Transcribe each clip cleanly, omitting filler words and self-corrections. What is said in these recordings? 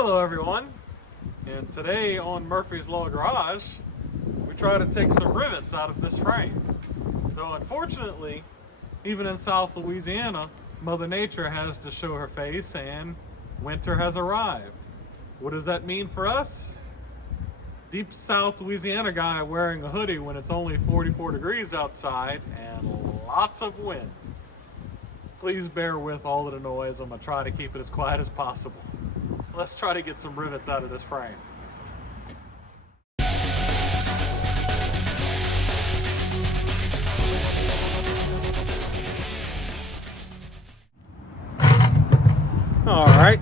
Hello everyone, and today on Murphy's Law Garage we try to take some rivets out of this frame. Though unfortunately, even in South Louisiana, Mother Nature has to show her face and winter has arrived. What does that mean for us? Deep South Louisiana guy wearing a hoodie when it's only 44 degrees outside and lots of wind. Please bear with all of the noise. I'm gonna try to keep it as quiet as possible. Let's try to get some rivets out of this frame. All right,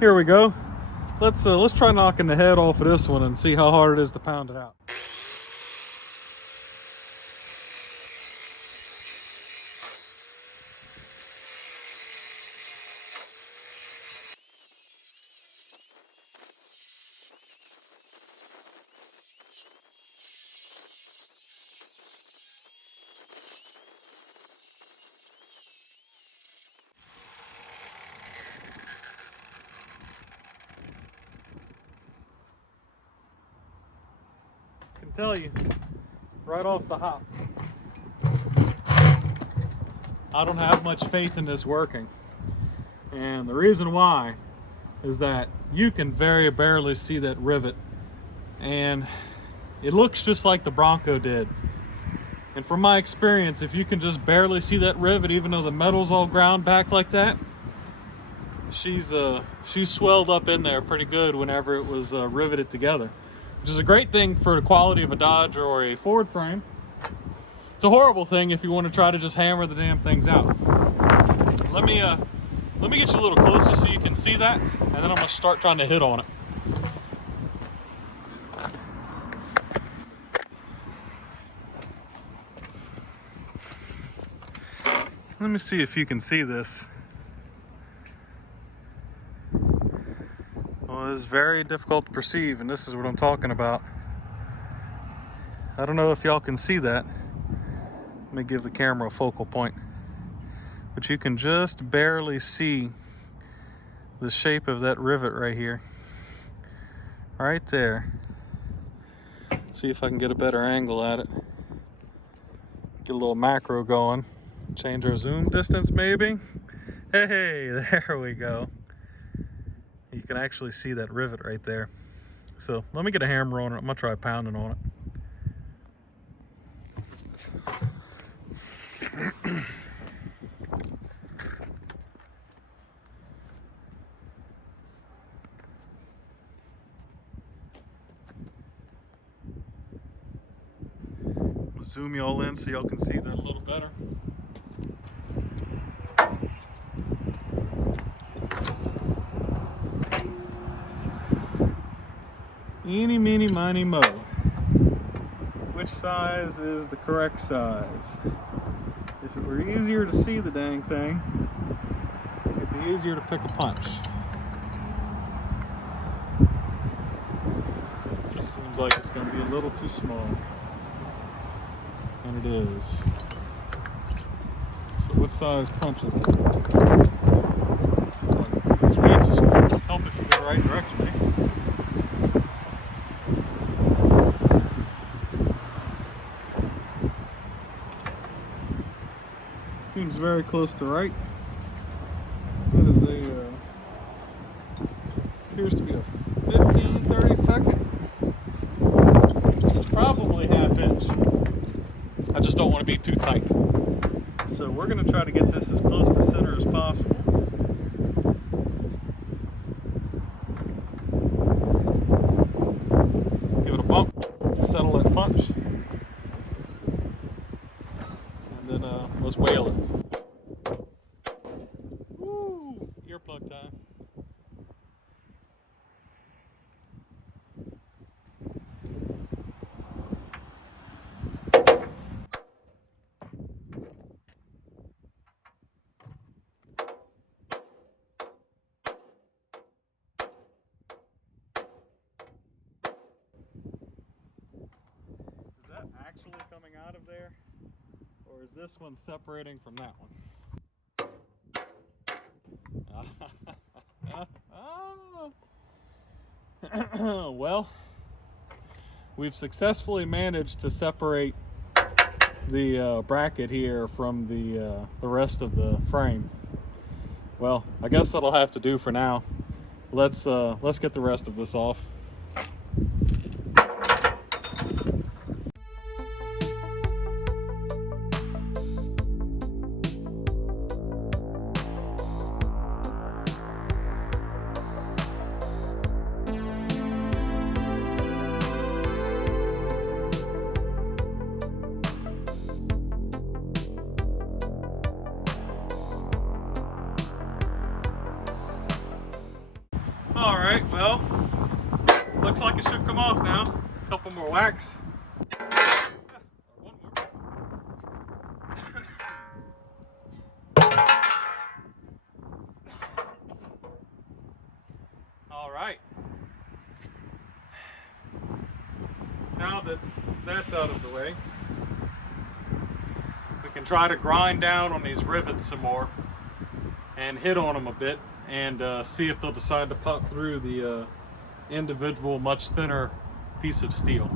here we go. Let's try knocking the head off of this one and see how hard it is to pound it out. Tell you right off the hop, I don't have much faith in this working, and the reason why is that you can very barely see that rivet, and it looks just like the Bronco did. And from my experience, if you can just barely see that rivet, even though the metal's all ground back like that, she's swelled up in there pretty good whenever it was riveted together, which is a great thing for the quality of a Dodge or a Ford frame. It's a horrible thing if you want to try to just hammer the damn things out. Let me get you a little closer so you can see that, and then I'm gonna start trying to hit on it. Let me see if you can see this. Well, it's very difficult to perceive, and this is what I'm talking about. I don't know if y'all can see that. Let me give the camera a focal point. But you can just barely see the shape of that rivet right here. Right there. See if I can get a better angle at it. Get a little macro going. Change our zoom distance maybe. Hey, there we go. You can actually see that rivet right there. So let me get a hammer on it. I'm gonna try pounding on it. I'll zoom y'all in so y'all can see that a little better. Eeny, meeny, miny, mo. Which size is the correct size? If it were easier to see the dang thing, it'd be easier to pick a punch. It seems like it's going to be a little too small. And it is. So what size punch is it? It's way too small. Help if you go the right direction, eh? Seems very close to right. That is appears to be a 30-second. It's probably ½ inch. I just don't want to be too tight. So we're going to try to get this as close to center as possible. Give it a bump, settle that punch. Let's whale it. Woo! Earplug time. Is that actually coming out of there? Or is this one separating from that one? Well, we've successfully managed to separate the bracket here from the rest of the frame. Well, I guess that'll have to do for now. Let's get the rest of this off. All right, well, looks like it should come off now. A couple more whacks. One more. All right. Now that that's out of the way, we can try to grind down on these rivets some more and hit on them a bit, and see if they'll decide to pop through the individual much thinner piece of steel.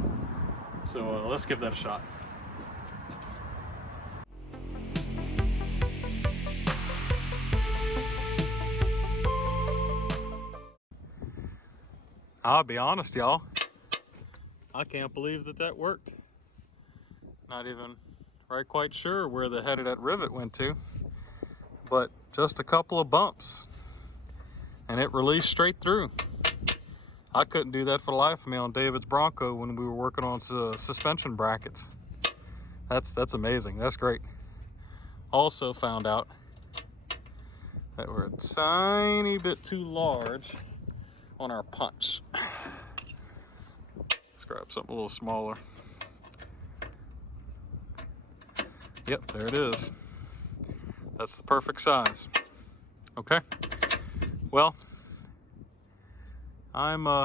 So let's give that a shot. I'll be honest, y'all, I can't believe that worked. Not even quite sure where the head of that rivet went to, but just a couple of bumps and it released straight through. I couldn't do that for the life of me on David's Bronco when we were working on suspension brackets. That's amazing. That's great. Also found out that we're a tiny bit too large on our punch. Let's grab something a little smaller. Yep, there it is. That's the perfect size. Okay. Well, I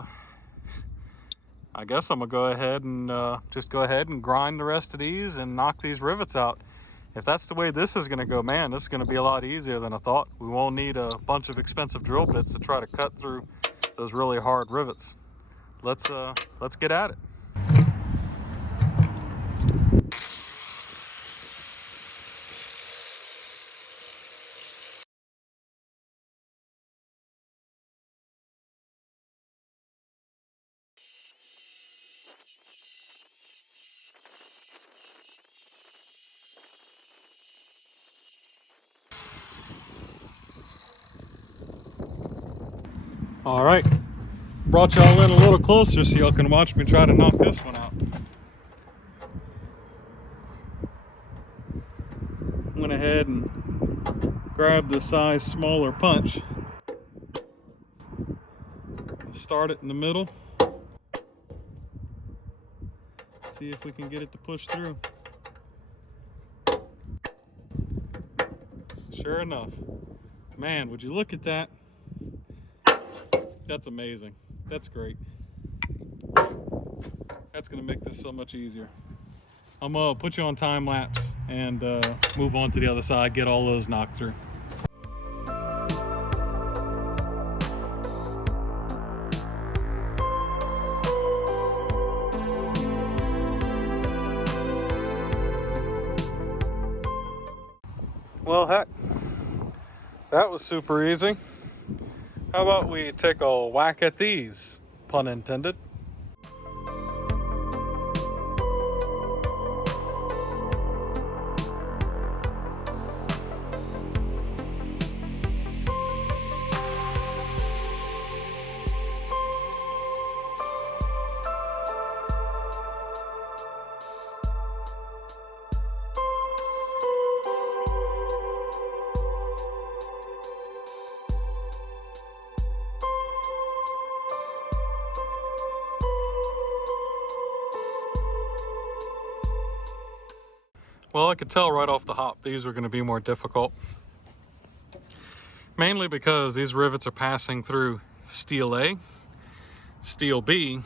guess I'm gonna go ahead and just go ahead and grind the rest of these and knock these rivets out. If that's the way this is gonna go, man, this is gonna be a lot easier than I thought. We won't need a bunch of expensive drill bits to try to cut through those really hard rivets. Let's get at it. All right, brought y'all in a little closer so y'all can watch me try to knock this one out. Went ahead and grabbed the size smaller punch. Start it in the middle. See if we can get it to push through. Sure enough. Man, would you look at that? That's amazing. That's great. That's gonna make this so much easier. I'm gonna put you on time lapse and move on to the other side, get all those knocked through. Well, heck, that was super easy. How about we take a whack at these, pun intended. Well, I could tell right off the hop these are going to be more difficult. Mainly because these rivets are passing through steel A, steel B,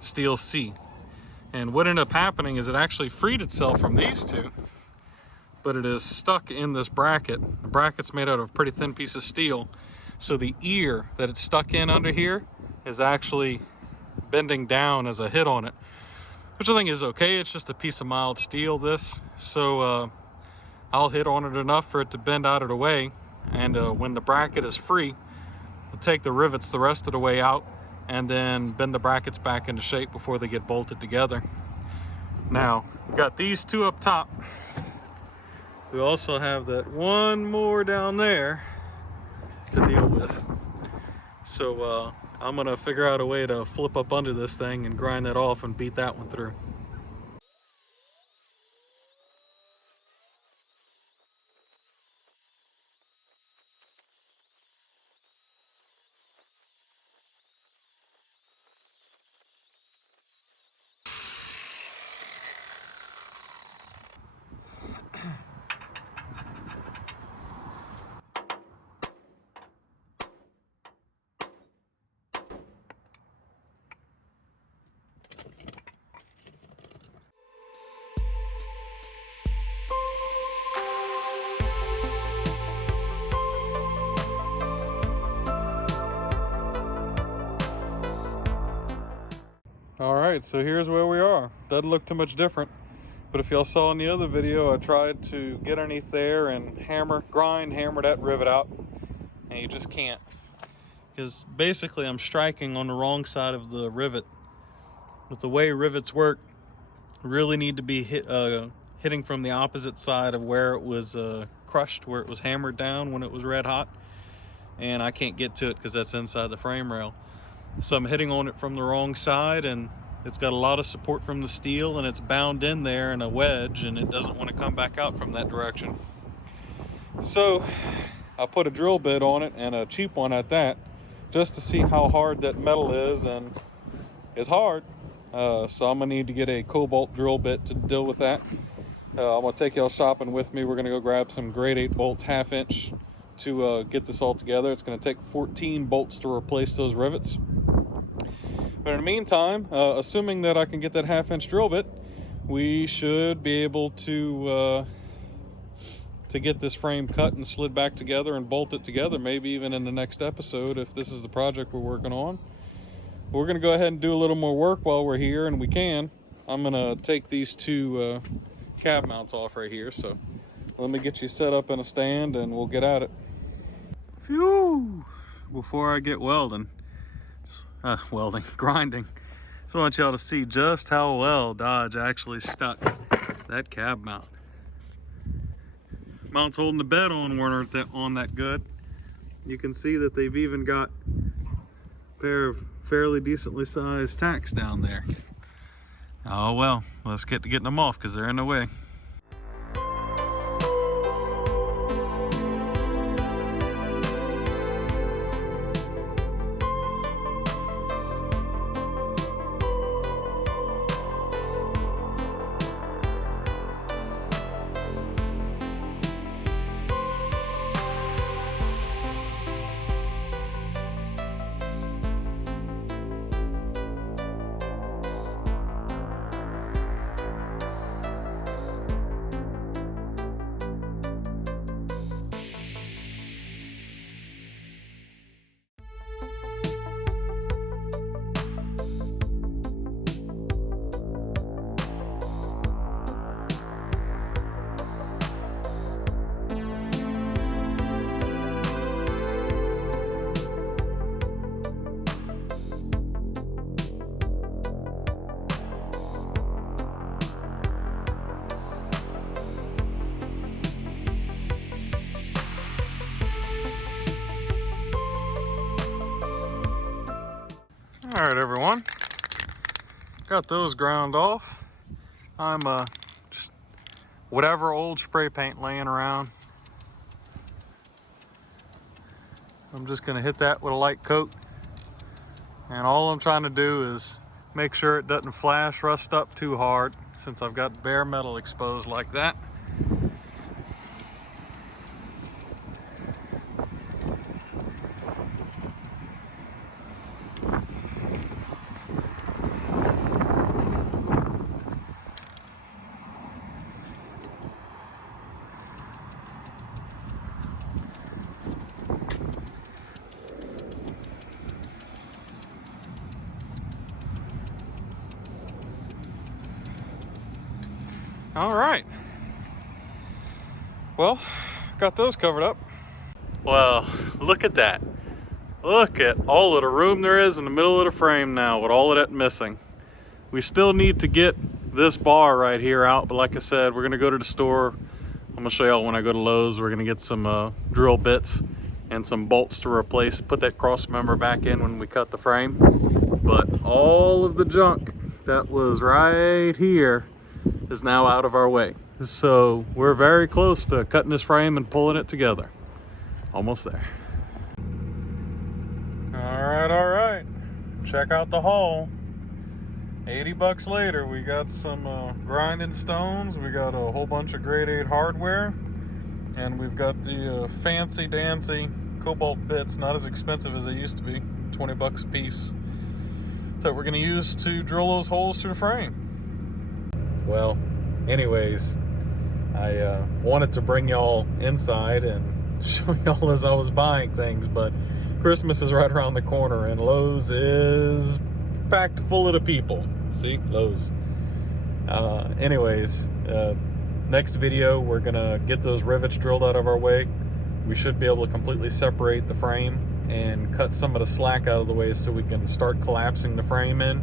steel C. And what ended up happening is it actually freed itself from these two, but it is stuck in this bracket. The bracket's made out of a pretty thin piece of steel, so the ear that it's stuck in under here is actually bending down as I hit on it, which I think is okay. It's just a piece of mild steel, this. So I'll hit on it enough for it to bend out of the way. And when the bracket is free, I'll take the rivets the rest of the way out and then bend the brackets back into shape before they get bolted together. Now, we've got these two up top. We also have that one more down there to deal with. So I'm gonna figure out a way to flip up under this thing and grind that off and beat that one through. All right, so here's where we are. Doesn't look too much different, but if y'all saw in the other video, I tried to get underneath there and hammer that rivet out, and you just can't. Because basically I'm striking on the wrong side of the rivet. With the way rivets work, really need to be hitting from the opposite side of where it was crushed, where it was hammered down when it was red hot, and I can't get to it because that's inside the frame rail. So I'm hitting on it from the wrong side, and it's got a lot of support from the steel, and it's bound in there in a wedge, and it doesn't want to come back out from that direction. So I put a drill bit on it, and a cheap one at that, just to see how hard that metal is, and it's hard. So I'm gonna need to get a cobalt drill bit to deal with that. I'm gonna take y'all shopping with me. We're gonna go grab some grade 8 bolts, 1/2 inch, to get this all together. It's gonna take 14 bolts to replace those rivets. But in the meantime, assuming that I can get that 1/2 inch drill bit, we should be able to get this frame cut and slid back together and bolt it together, maybe even in the next episode if this is the project we're working on. We're gonna go ahead and do a little more work while we're here, and we can. I'm gonna take these two cab mounts off right here, so let me get you set up in a stand and we'll get at it. Phew! Before I get grinding, just want y'all to see just how well Dodge actually stuck that cab mount. Mounts holding the bed on weren't on that good. You can see that they've even got a pair of fairly decently sized tacks down there. Oh well, let's get to getting them off because they're in the way. All right, everyone, got those ground off. I'm just whatever old spray paint laying around, I'm just gonna hit that with a light coat, and all I'm trying to do is make sure it doesn't flash, rust up too hard since I've got bare metal exposed like that. All right. Well, got those covered up. Well, look at that. Look at all of the room there is in the middle of the frame now with all of that missing. We still need to get this bar right here out, but like I said, we're gonna go to the store. I'm gonna show y'all when I go to Lowe's. We're gonna get some drill bits and some bolts to replace, put that cross member back in when we cut the frame. But all of the junk that was right here is now out of our way. So we're very close to cutting this frame and pulling it together. Almost there. All right. Check out the haul. 80 bucks later, we got some grinding stones. We got a whole bunch of grade 8 hardware. And we've got the fancy dancy cobalt bits, not as expensive as they used to be, 20 bucks a piece, that we're gonna use to drill those holes through the frame. Well, anyways, I wanted to bring y'all inside and show y'all as I was buying things, but Christmas is right around the corner and Lowe's is packed full of the people. See, Lowe's. Anyways, next video, we're gonna get those rivets drilled out of our way. We should be able to completely separate the frame and cut some of the slack out of the way so we can start collapsing the frame in.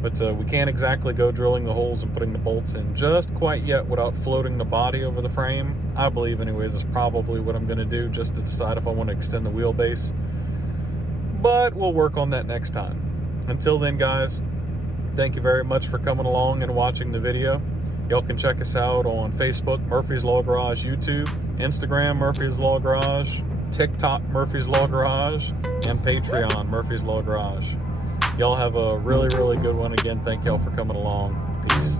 But we can't exactly go drilling the holes and putting the bolts in just quite yet without floating the body over the frame. I believe anyways is probably what I'm gonna do, just to decide if I want to extend the wheelbase. But we'll work on that next time. Until then, guys, thank you very much for coming along and watching the video. Y'all can check us out on Facebook, Murphy's Law Garage, YouTube, Instagram, Murphy's Law Garage, TickTok Murphy's Law Garage, and Patreon, Murphy's Law Garage. Y'all have a really, really good one. Again, thank y'all for coming along. Peace.